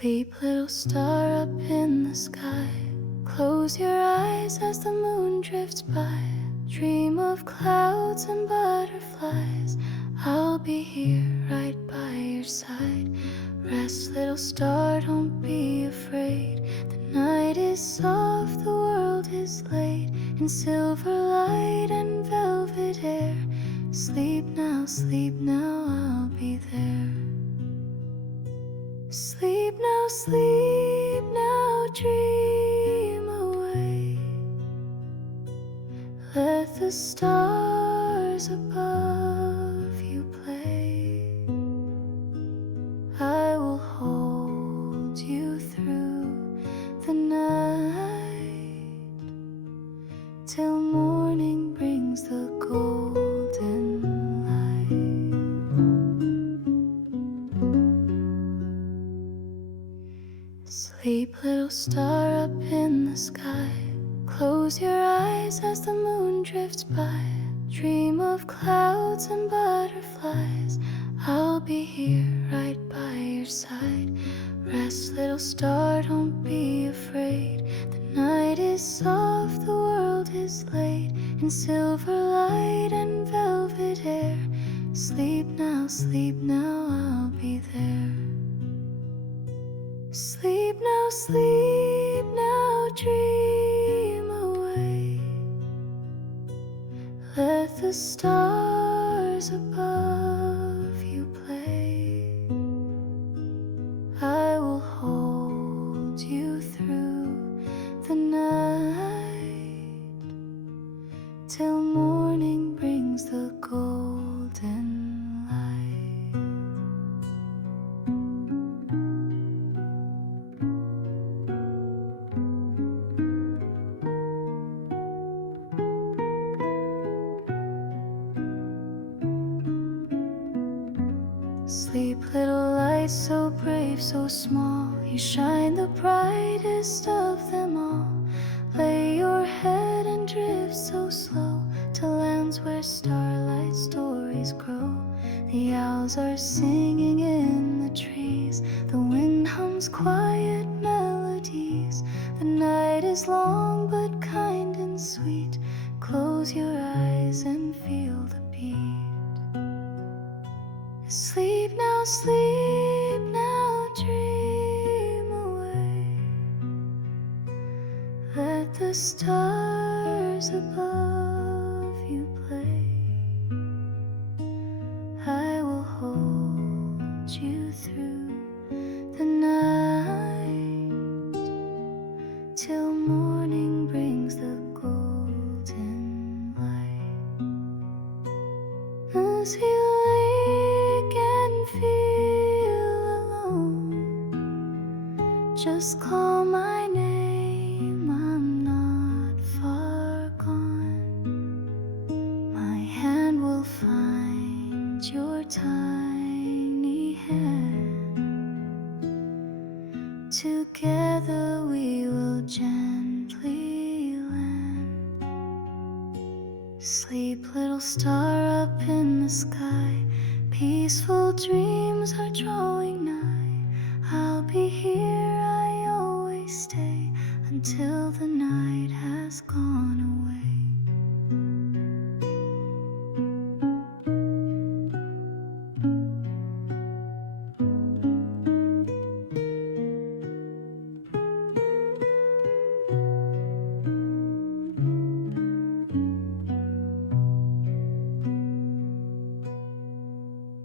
Sleep, little star up in the sky. Close your eyes as the moon drifts by. Dream of clouds and butterflies. I'll be here right by your side. Rest, little star, don't be afraid. The night is soft, the world is laid in silver light and velvet air. Sleep now, I'll be there. Sleep now, dream away. Let the stars above you play. I will hold you through the night, till morning brings the golden light. Sleep, little star up in the sky. Close your eyes as the moon drifts by. Dream of clouds and butterflies. I'll be here right by your side. Rest, little star, don't be afraid. The night is soft, the world is laid in silver light and velvet air. Sleep now, I'll be there. Sleep now, dream away. Let the stars above you play. I will hold you through the night, till morning brings the golden light. Sleep, little light, so brave, so small. You shine the brightest of them all. Lay your head and drift so slow to lands where starlight stories grow. The owls are singing in the trees. The wind hums quiet melodies. The night is long but kind and sweet. Close your eyes and feel the beat. Sleep now, dream away. Let the stars above you play. I will hold you through the night, till morning brings the golden light. As you wake and feel alone, just call my name, I'm not far gone. My hand will find your tiny hand. Together we will gently land. Sleep, little star up in the sky. Peaceful dreams are drawn